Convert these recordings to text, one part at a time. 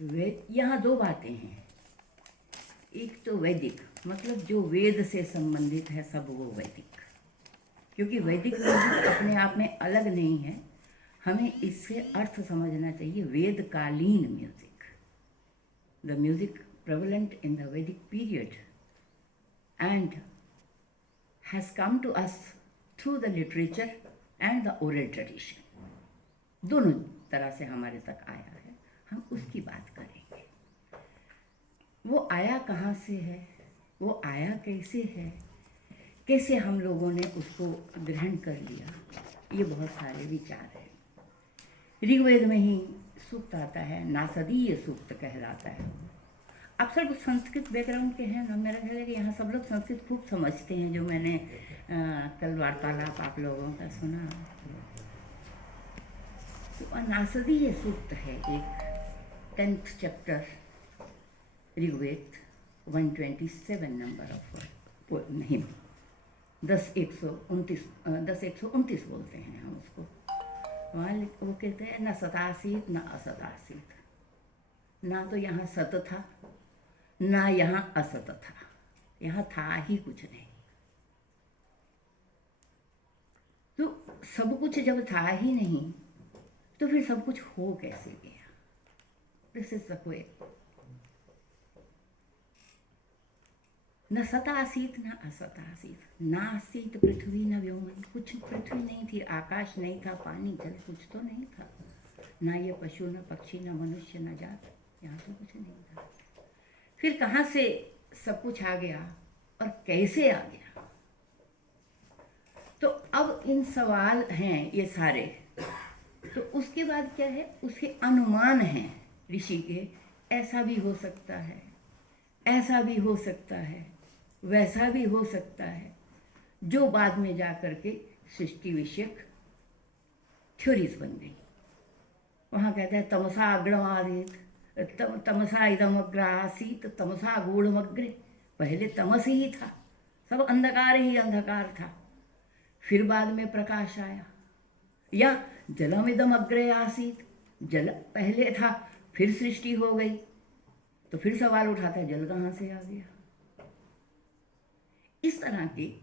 यहाँ दो बातें हैं। एक तो वैदिक, मतलब जो वेद से संबंधित है सब वो वैदिक, क्योंकि वैदिक म्यूजिक अपने आप में अलग नहीं है, हमें इससे अर्थ समझना चाहिए वेदकालीन music, the music prevalent in the Vedic period and has come to us through the literature and the oral tradition. दोनों तरह से हमारे तक आया है, हम उसकी बात करेंगे। वो आया कहाँ से है, वो आया कैसे है, कैसे हम लोगों ने उसको ग्रहण कर लिया, ये बहुत सारे विचार हैं। ऋग्वेद में ही सूक्त आता है, नासदीय सूक्त कहलाता है। आप सब संस्कृत बैकग्राउंड के हैं ना, मेरा ख्याल है कि यहाँ सब लोग संस्कृत खूब समझते हैं, जो मैंने कल वार्तालाप आप लोगों का सुना। तो नासदीय सूक्त है एक 10th chapter Rigveda 127 number of नहीं 10:129 बोलते हैं हम उसको। वहाँ वो कहते हैं न सतासीत न असदासीत, ना तो यहाँ सत था ना यहाँ असत था, यहाँ था ही कुछ नहीं। तो सब कुछ जब था ही नहीं तो फिर सब कुछ हो कैसे गया? This is the question. न सतासीत न असतासीत, ना आसीत पृथ्वी न व्योमन, कुछ पृथ्वी नहीं थी, आकाश नहीं था, पानी जल कुछ तो नहीं था, ना ये पशु न पक्षी न मनुष्य न जात, यहाँ तो कुछ नहीं था। फिर कहाँ से सब कुछ आ गया और कैसे आ गया? तो अब इन सवाल हैं ये सारे। तो उसके बाद क्या है, उसके अनुमान हैं ऋषि के, ऐसा भी हो सकता है, ऐसा भी हो सकता है, वैसा भी हो सकता है, जो बाद में जा कर के सृष्टि विषयक थ्योरीज बन गई। वहाँ कहते हैं तमसा अग्रमादित तमसा इदमग्र आसीत तमसा गूढ़मग्रे, पहले तमस ही था, सब अंधकार ही अंधकार था, फिर बाद में प्रकाश आया। या जलमिदम अग्रे आसीत, जल पहले था फिर सृष्टि हो गई, तो फिर सवाल उठाता है जल कहाँ से आ गया? इस तरह के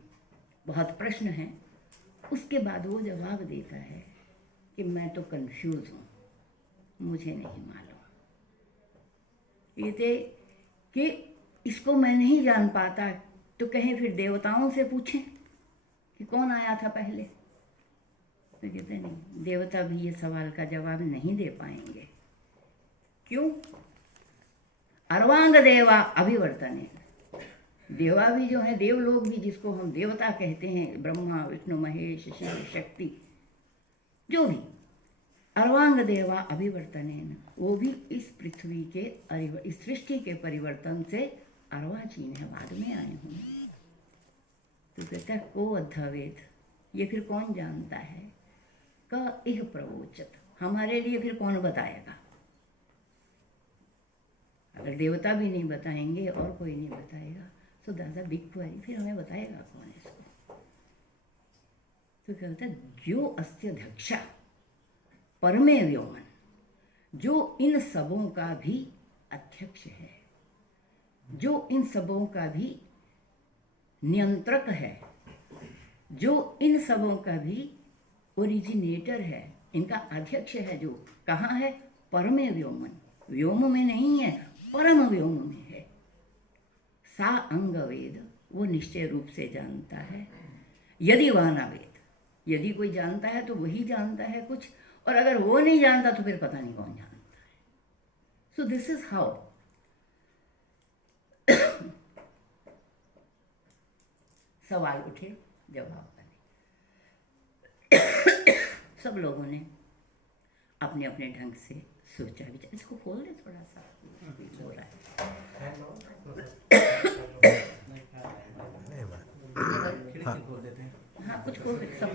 बहुत प्रश्न हैं। उसके बाद वो जवाब देता है कि मैं तो कंफ्यूज हूँ, मुझे नहीं मालूम। ये थे कि इसको मैं नहीं जान पाता, तो कहें फिर देवताओं से पूछें कि कौन आया था पहले। तो कहते नहीं, देवता भी ये सवाल का जवाब नहीं दे पाएंगे। क्यों? अर्वांग देवा अभिवर्तने, देवा भी जो है, देवलोग भी जिसको हम देवता कहते हैं, ब्रह्मा विष्णु महेश शिव शक्ति, जो भी अर्वांग देवा अभिवर्तनेन, वो भी इस पृथ्वी के इस सृष्टि के परिवर्तन से अर्वाचीन है, बाद में आए होंगे। तो कहता है को अध्यवेद, ये फिर कौन जानता है? क इह प्रवोचत, हमारे लिए फिर कौन बताएगा? अगर देवता भी नहीं बताएंगे और कोई नहीं बताएगा, तो दादा बिग क्वेरी, फिर हमें बताएगा कौन इसको? तो कहता है जो अस्त्य धक्षा परमे व्योमन, जो इन सबों का भी अध्यक्ष है, जो इन सबों का भी नियंत्रक है, जो इन सबों का भी ओरिजिनेटर है, इनका अध्यक्ष है, जो कहाँ है? परमे व्योमन, व्योम में नहीं है, परम व्योम में है। सा अंग वेद, वो निश्चय रूप से जानता है। यदि वह न वेद, यदि कोई जानता है तो वही जानता है कुछ, और अगर वो नहीं जानता तो फिर पता नहीं कौन जानता है। सो दिस इज हाउ सवाल उठे, जवाब बने। सब लोगों ने अपने अपने ढंग से सोचा विचार। इसको खोल दे थोड़ा सा, हो रहा है। हाँ कुछ खोल दे, सब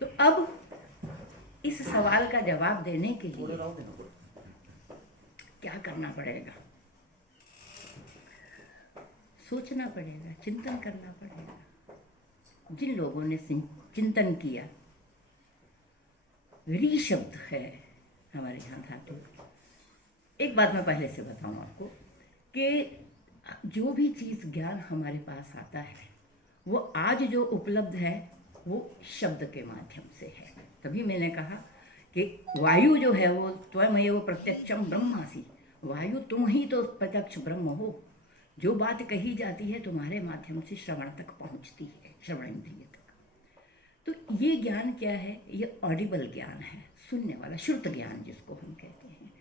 तो अब इस सवाल का जवाब देने के लिए क्या करना पड़ेगा? सोचना पड़ेगा, चिंतन करना पड़ेगा। जिन लोगों ने चिंतन किया, री शब्द है हमारे यहाँ धातु। एक बात मैं पहले से बताऊं आपको कि जो भी चीज़ ज्ञान हमारे पास आता है वो आज जो उपलब्ध है वो शब्द के माध्यम से है। तभी मैंने कहा कि वायु जो है वो त्वमेव प्रत्यक्षम ब्रह्मासि, वायु तुम ही तो प्रत्यक्ष ब्रह्म हो। जो बात कही जाती है तुम्हारे माध्यम से श्रवण तक पहुंचती है, श्रवण इंद्रिय तक। तो ये ज्ञान क्या है? ये ऑडिबल ज्ञान है, सुनने वाला श्रुत ज्ञान जिसको हम कहते हैं।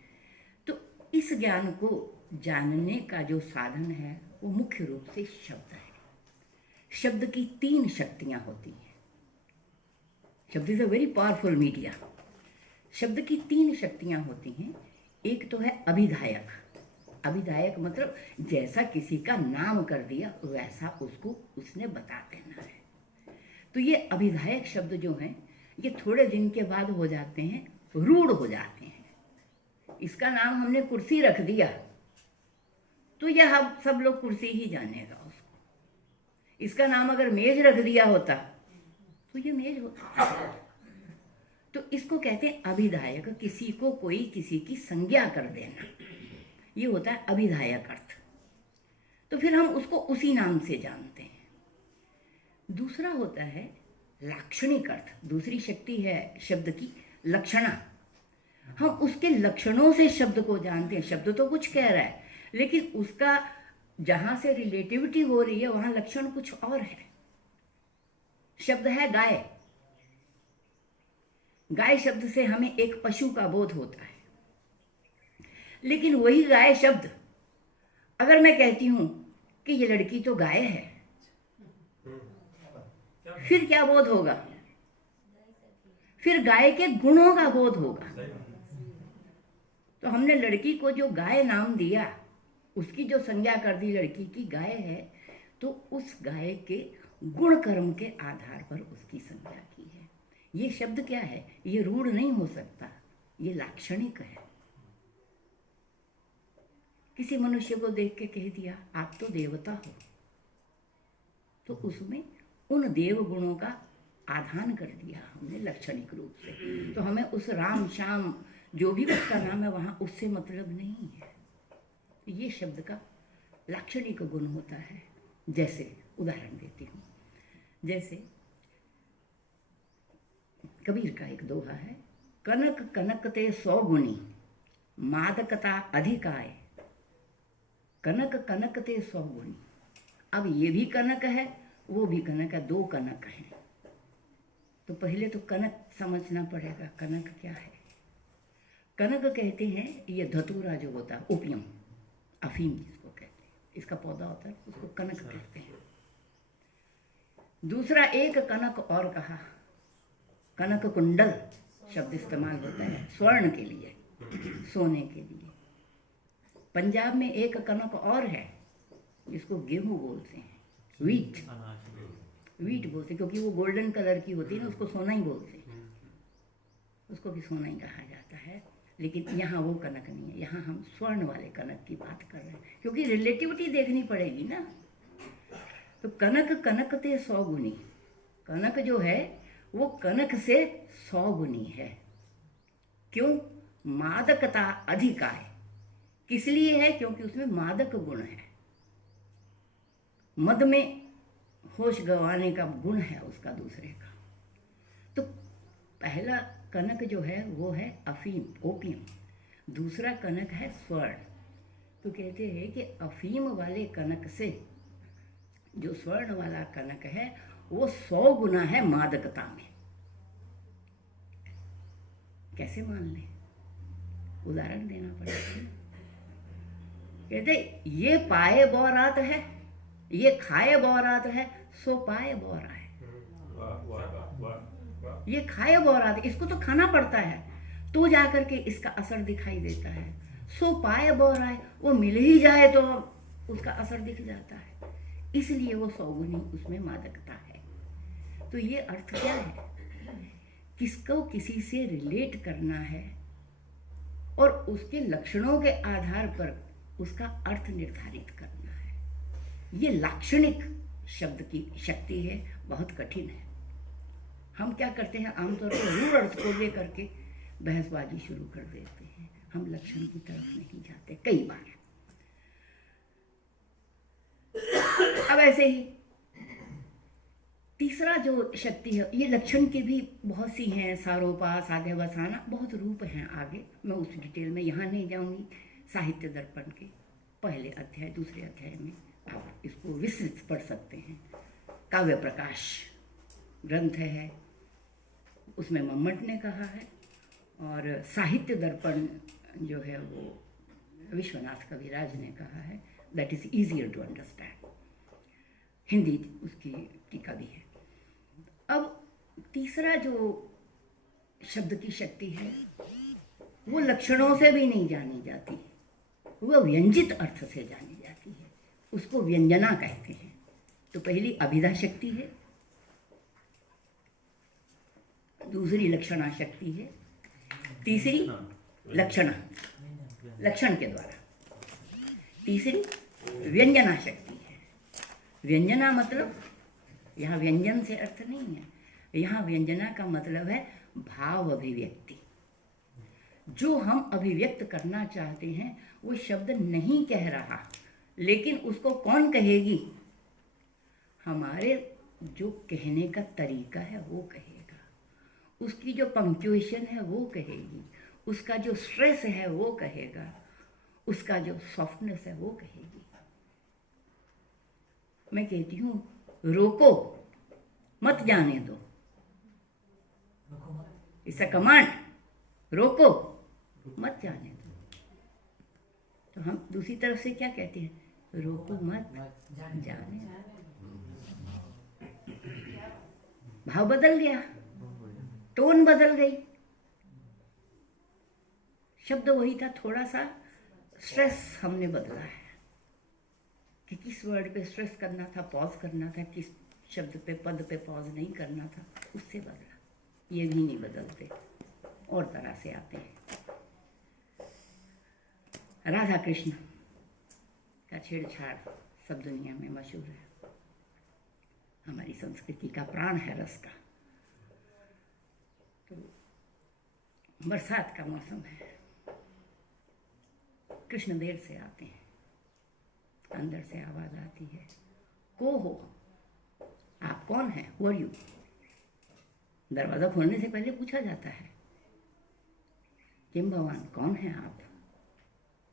तो इस ज्ञान को जानने का जो साधन है वो मुख्य रूप से शब्द है। शब्द की 3 शक्तियां होती हैं। शब्द is a very powerful media. शब्द की 3 शक्तियां होती हैं। एक तो है अभिधायक। अभिधायक मतलब जैसा किसी का नाम कर दिया वैसा उसको उसने बता देना है। तो ये अभिधायक शब्द जो हैं ये थोड़े दिन के बाद हो जाते हैं रूढ़ हो जाते हैं। इसका नाम हमने कुर्सी रख दिया तो यह हम सब लोग कुर्सी ही जानेगा उसको। इसका नाम अगर मेज रख दिया होता तो ये मेज होता। तो इसको कहते हैं अभिधायक। किसी को कोई किसी की संज्ञा कर देना, ये होता है अभिधायक अर्थ। तो फिर हम उसको उसी नाम से जानते हैं। दूसरा होता है लाक्षणिक अर्थ। दूसरी शक्ति है शब्द की लक्षणा। हम उसके लक्षणों से शब्द को जानते हैं। शब्द तो कुछ कह रहा है लेकिन उसका जहां से रिलेटिविटी हो रही है वहां लक्षण कुछ और है। शब्द है गाय। गाय शब्द से हमें एक पशु का बोध होता है, लेकिन वही गाय शब्द अगर मैं कहती हूं कि ये लड़की तो गाय है, फिर क्या बोध होगा? फिर गाय के गुणों का बोध होगा। तो हमने लड़की को जो गाय नाम दिया, उसकी जो संज्ञा कर दी लड़की की गाय है, तो उस गाय के गुण कर्म के आधार पर उसकी संज्ञा की है। ये शब्द क्या है? ये रूढ़ नहीं हो सकता, ये लाक्षणिक है। किसी मनुष्य को देख के कह दिया आप तो देवता हो, तो उसमें उन देव गुणों का आधान कर दिया हमने लक्षणिक रूप से। तो हमें उस राम श्याम जो भी उसका नाम है वहां उससे मतलब नहीं है। ये शब्द का लाक्षणिक गुण होता है। जैसे उदाहरण देती हूँ, जैसे कबीर का एक दोहा है, कनक कनकते 100 गुणी मादकता अधिकाय। कनक कनकते 100 गुणी। अब ये भी कनक है वो भी कनक है, 2 कनक हैं। तो पहले तो कनक समझना पड़ेगा, कनक क्या है। कनक कहते हैं ये धतूरा जो होता है, ओपियम, अफीम जिसको कहते हैं, इसका पौधा होता है, उसको कनक कहते हैं। दूसरा एक कनक और कहा, कनक कुंडल शब्द इस्तेमाल होता है स्वर्ण के लिए, सोने के लिए। पंजाब में एक कनक और है जिसको गेहूं बोलते हैं, वीट बोलते हैं, क्योंकि वो गोल्डन कलर की होती है ना, उसको सोना ही बोलते हैं, उसको भी सोना ही कहा जाता है। लेकिन यहाँ वो कनक नहीं है, यहाँ हम स्वर्ण वाले कनक की बात कर रहे हैं, क्योंकि रिलेटिविटी देखनी पड़ेगी ना। तो कनक कनकते 100 गुणी। कनक जो है वो कनक से 100 गुणी है। क्यों? मादकता अधिका है। किस लिए है? क्योंकि उसमें मादक गुण है। मद में होश गंवाने का गुण है उसका दूसरे का। तो पहला कनक जो है वो है अफीम, ओपियम। दूसरा कनक है स्वर्ण। तो कहते हैं कि अफीम वाले कनक से जो स्वर्ण वाला कनक है वो 100 गुना है मादकता में। कैसे मान लें? उदाहरण देना पड़ेगा। कहते ये पाए बौरात है, ये खाए बौरात है, सो पाए बौरा है। ये खाए बौरात, इसको तो खाना पड़ता है तो जाकर के इसका असर दिखाई देता है। सो पाए बौरा है, वो मिल ही जाए तो उसका असर दिख जाता है। इसलिए वो 100 गुनी उसमें मादकता है। तो ये अर्थ क्या है? किसको किसी से रिलेट करना है और उसके लक्षणों के आधार पर उसका अर्थ निर्धारित करना है। ये लाक्षणिक शब्द की शक्ति है, बहुत कठिन है। हम क्या करते हैं, आमतौर पर रूढ़ अर्थ को लेकर के बहसबाजी शुरू कर देते हैं, हम लक्षण की तरफ नहीं जाते कई बार। अब ऐसे ही तीसरा जो शक्ति है, ये लक्षण की भी बहुत सी हैं, सारोपा, साध्यवसाना, बहुत रूप हैं। आगे मैं उस डिटेल में यहाँ नहीं जाऊँगी। साहित्य दर्पण के पहले अध्याय, दूसरे अध्याय में आप इसको विस्तृत पढ़ सकते हैं। काव्य प्रकाश ग्रंथ है, उसमें मम्मट ने कहा है, और साहित्य दर्पण जो है वो विश्वनाथ कविराज ने कहा है। That is easier to understand. Hindi उसकी टीका भी है। अब तीसरा जो शब्द की शक्ति है वो लक्षणों से भी नहीं जानी जाती, वो व्यंजित अर्थ से जानी जाती है, उसको व्यंजना कहते हैं। तो पहली अभिधा शक्ति है, दूसरी लक्षणा शक्ति है, तीसरी लक्षणा, लक्षण के द्वारा, तीसरी व्यंजना शक्ति है। व्यंजना मतलब यहाँ व्यंजन से अर्थ नहीं है, यहाँ व्यंजना का मतलब है भाव अभिव्यक्ति। जो हम अभिव्यक्त करना चाहते हैं वो शब्द नहीं कह रहा, लेकिन उसको कौन कहेगी? हमारे जो कहने का तरीका है वो कहेगा, उसकी जो पंक्चुएशन है वो कहेगी, उसका जो स्ट्रेस है वो कहेगा, उसका जो सॉफ्टनेस है वो कहेगी। मैं कहती हूँ रोको मत जाने दो, इट्स अ कमांड, रोको मत जाने दो। तो हम दूसरी तरफ से क्या कहते हैं? रोको मत जाने दो। भाव बदल गया, टोन बदल गई, शब्द वही था, थोड़ा सा स्ट्रेस हमने बदला है कि किस वर्ड पे स्ट्रेस करना था, पॉज करना था, किस शब्द पे, पद पे पॉज नहीं करना था, उससे बदला। ये भी नहीं बदलते, और तरह से आते हैं। राधा कृष्ण का छेड़छाड़ सब दुनिया में मशहूर है, हमारी संस्कृति का प्राण है रस का। तो बरसात का मौसम है, कृष्ण देर से आते हैं, अंदर से आवाज आती है, को हो, आप कौन हैं, हु आर यू। दरवाजा खोलने से पहले पूछा जाता है, किम भगवान, कौन है आप?